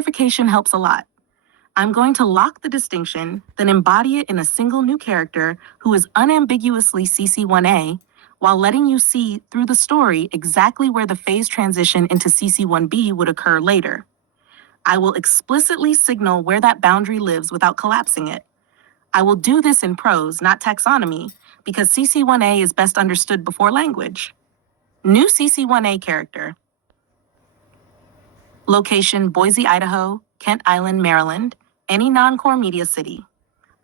clarification helps a lot. I'm going to lock the distinction, then embody it in a single new character who is unambiguously CC1A, while letting you see through the story exactly where the phase transition into CC1B would occur later. I will explicitly signal where that boundary lives without collapsing it. I will do this in prose, not taxonomy, because CC1A is best understood before language. New CC1A character. Location: Boise, Idaho, Kent Island, Maryland, any non-core media city.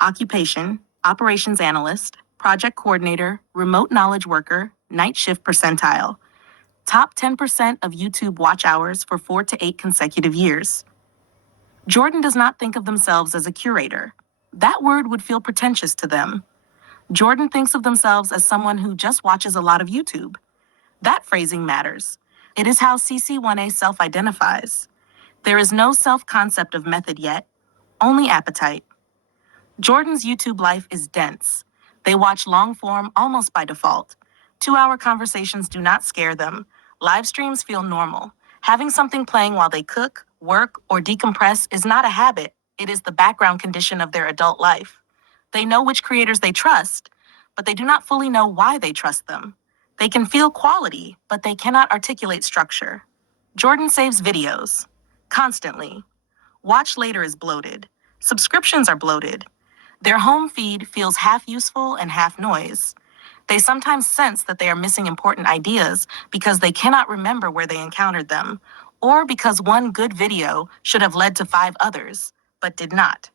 Occupation: operations analyst, project coordinator, remote knowledge worker, night shift percentile. Top 10% of YouTube watch hours for 4 to 8 consecutive years. Jordan does not think of themselves as a curator. That word would feel pretentious to them. Jordan thinks of themselves as someone who just watches a lot of YouTube. That phrasing matters. It is how CC1A self-identifies. There is no self-concept of method yet, only appetite. Jordan's YouTube life is dense. They watch long-form almost by default. 2-hour conversations do not scare them. Live streams feel normal. Having something playing while they cook, work, or decompress is not a habit. It is the background condition of their adult life. They know which creators they trust, but they do not fully know why they trust them. They can feel quality, but they cannot articulate structure. Jordan saves videos. Constantly. Watch later is bloated. Subscriptions are bloated. Their home feed feels half useful and half noise. They sometimes sense that they are missing important ideas because they cannot remember where they encountered them, or because one good video should have led to 5 others, but did not.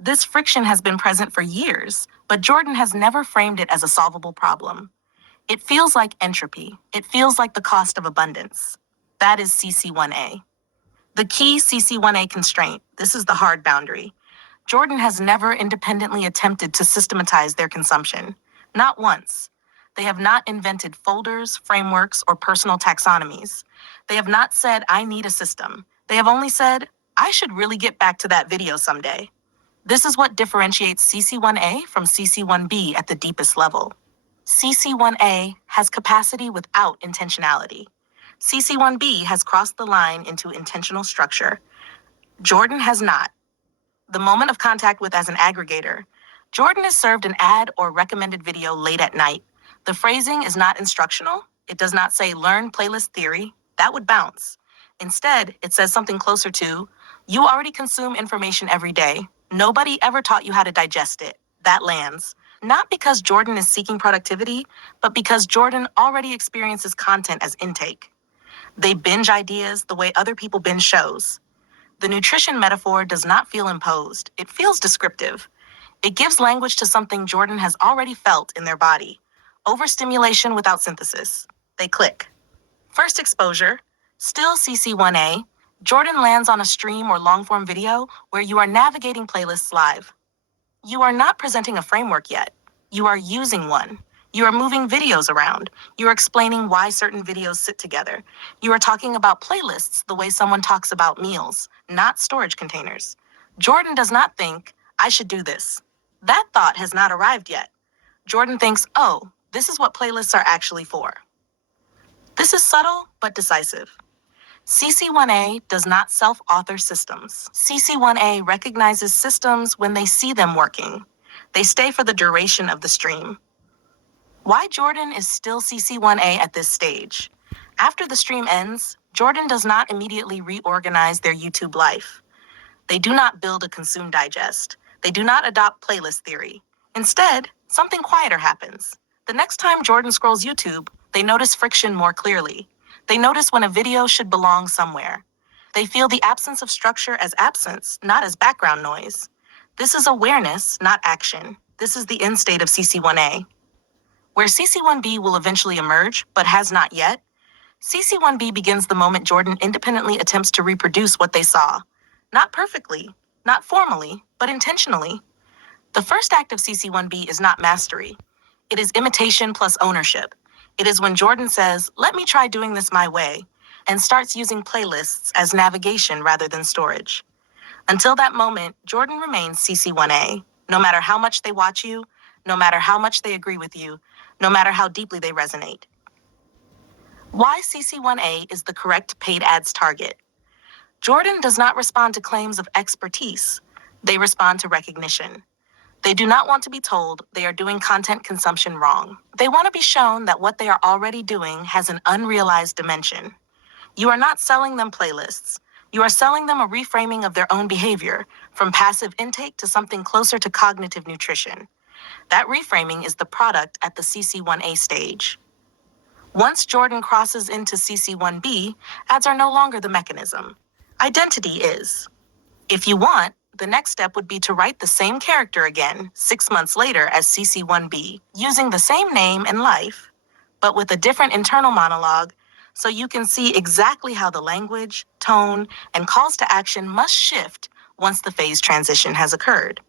This friction has been present for years, but Jordan has never framed it as a solvable problem. It feels like entropy. It feels like the cost of abundance. That is CC1A. The key CC1A constraint, this is the hard boundary. Jordan has never independently attempted to systematize their consumption. Not once. They have not invented folders, frameworks, or personal taxonomies. They have not said, I need a system. They have only said, I should really get back to that video someday. This is what differentiates CC1A from CC1B at the deepest level. CC1A has capacity without intentionality. CC1B has crossed the line into intentional structure. Jordan has not. The moment of contact with as an aggregator. Jordan is served an ad or recommended video late at night. The phrasing is not instructional. It does not say learn playlist theory. That would bounce. Instead, it says something closer to, you already consume information every day. Nobody ever taught you how to digest it. That lands. Not because Jordan is seeking productivity, but because Jordan already experiences content as intake. They binge ideas the way other people binge shows. The nutrition metaphor does not feel imposed. It feels descriptive. It gives language to something Jordan has already felt in their body. Overstimulation without synthesis. They click. First exposure, still CC1A, Jordan lands on a stream or long-form video where you are navigating playlists live. You are not presenting a framework yet. You are using one. You are moving videos around. You are explaining why certain videos sit together. You are talking about playlists the way someone talks about meals, not storage containers. Jordan does not think, I should do this. That thought has not arrived yet. Jordan thinks, oh, this is what playlists are actually for. This is subtle but decisive. CC1A does not self-author systems. CC1A recognizes systems when they see them working. They stay for the duration of the stream. Why Jordan is still CC1A at this stage? After the stream ends, Jordan does not immediately reorganize their YouTube life. They do not build a consume digest. They do not adopt playlist theory. Instead, something quieter happens. The next time Jordan scrolls YouTube, they notice friction more clearly. They notice when a video should belong somewhere. They feel the absence of structure as absence, not as background noise. This is awareness, not action. This is the end state of CC1A. Where CC1B will eventually emerge, but has not yet, CC1B begins the moment Jordan independently attempts to reproduce what they saw. Not perfectly, not formally, but intentionally. The first act of CC1B is not mastery. It is imitation plus ownership. It is when Jordan says, let me try doing this my way, and starts using playlists as navigation rather than storage. Until that moment, Jordan remains CC1A, no matter how much they watch you, no matter how much they agree with you, no matter how deeply they resonate. Why CC1A is the correct paid ads target? Jordan does not respond to claims of expertise. They respond to recognition. They do not want to be told they are doing content consumption wrong. They want to be shown that what they are already doing has an unrealized dimension. You are not selling them playlists. You are selling them a reframing of their own behavior, from passive intake to something closer to cognitive nutrition. That reframing is the product at the CC1A stage. Once Jordan crosses into CC1B, ads are no longer the mechanism. Identity is. If you want, the next step would be to write the same character again 6 months later as CC1B, using the same name and life, but with a different internal monologue, so you can see exactly how the language, tone, and calls to action must shift once the phase transition has occurred.